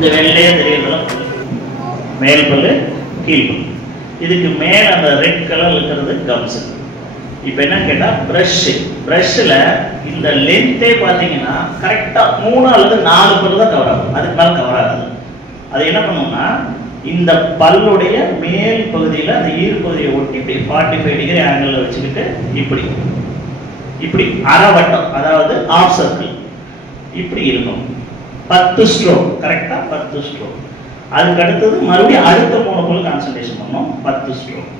இந்த வெள்ளையே தெரியறதுல மேல் பல்லு கீழ் பல்லு. இதுக்கு மேல அந்த ரெட் கலர் இருக்கிறது கம்ஸ். இப்போ என்ன கேட்டா பிரஷ்ல இந்த லென்த்தே பார்த்தீங்கன்னா கரெக்டா 3 அல்லது 4 பல்லு தான் கவர் ஆகும், அதுக்கு மேல கவர் ஆகாது. அது என்ன பண்ணும்னா இந்த பல்லுடைய மேல் பகுதியில் அந்த ஈர் பகுதியை ஒட்டி இப்படி 45 டிகிரி ஆங்கிள் வச்சுக்கிட்டு இப்படி இப்படி அரைவட்டம், அதாவது ஆஃப் சர்க்கிள் இப்படி இருக்கும். 10 ஸ்ட்ரோக், கரெக்டா 10 ஸ்ட்ரோக். அதுக்கு அடுத்தது மறுபடியும் அடுத்த 3 பல்லு கான்சன்ட்ரேஷன் பண்ணோம், 10 ஸ்ட்ரோக்.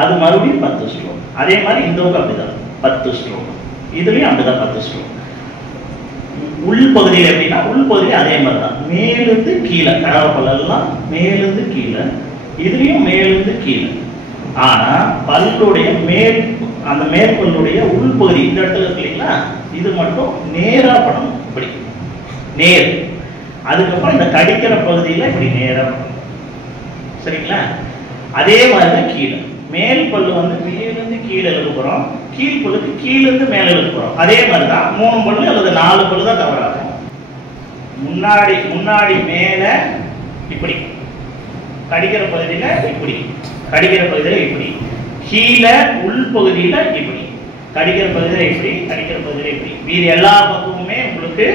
அது மறுபடியும் 10 ஸ்ட்ரோக். அதே மாதிரி இந்த பக்கம் அப்படிதான் 10 ஸ்ட்ரோக், இதுலயும் அப்படிதான் 10 ஸ்ட்ரோக். உள் பகுதியில் எப்படின்னா உள் பகுதியில் அதே மாதிரி தான், மேலிருந்து கீழே கடவுப்பல்லாம் மேலிருந்து கீழே, இதுலயும் மேலிருந்து கீழே. ஆனா பல்லுடைய மேல் அந்த மேற்பல்லுடைய உள்பகுதி இந்த இடத்துல இருக்கு இல்லைங்களா, இது மட்டும் நேரா பண்ணணும், இப்படி நேர். அதுக்கப்புறம் இந்த கடிக்கிற பகுதியில் இப்படி நேரா பண்ணணும், சரிங்களா? அதே மாதிரி தான் கீழே மேல் பல்லு வந்து மேலிருந்து கீழே இழுக்க போறோம், கீழ் பல்லுக்கு கீழிருந்து மேலே இழுக்க போறோம். அதே மாதிரி தான் 3 பல்லு அல்லது 4 பல்லு தான் கவர் ஆகும். முன்னாடி மேல இப்படி, கடிக்கிற பகுதியில இப்படி, கடிக்கிற பகுதியில இப்படி, கீழே உள் பகுதியில இப்படி, கடிக்கிற பகுதியில இப்படி, கடிக்கிற பகுதியில இப்படி. மீதி எல்லா பக்கமுமே உங்களுக்கு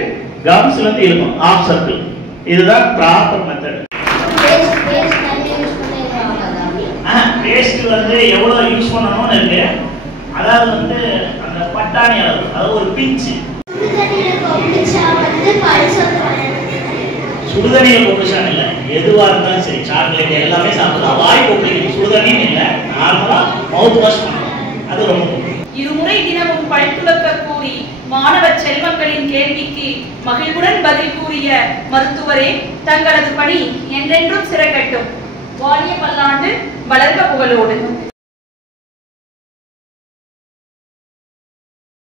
கம்ஸ்ல இருந்து இழுக்கும், ஆஃப் சர்க்கிள். இதுதான் ப்ராப்பர் மெத்தட். பேஸ்ட் வந்து எவ்வளவு யூஸ் பண்ணணும்னு இருக்கு. அதாவது வந்து அந்த பட்டாணி அளவு, அதாவது ஒரு பிஞ்ச். சுடுதண்ணியில் கொப்பிச்சான் இல்லை, எதுவாக இருந்தாலும் சரி, சாக்லேட் எல்லாமே சாப்பிடலாம், வாய் கொப்பிக்கணும். சுடுதண்ணின்னு இல்லை, நார்மலா மவுத் வாஷ் பண்ணணும், அது ரொம்ப முக்கியம். இருமுறை தினமும் பல்துலக்க கூறி மாணவ செல்வங்களின் கேள்விக்கு மகிழ்வுடன் பதில் கூறிய மருத்துவரே, தங்களது பணி என்றென்றும் சிறக்கட்டும். வாழிய பல்லாண்டு, வளர்க புகழோடு.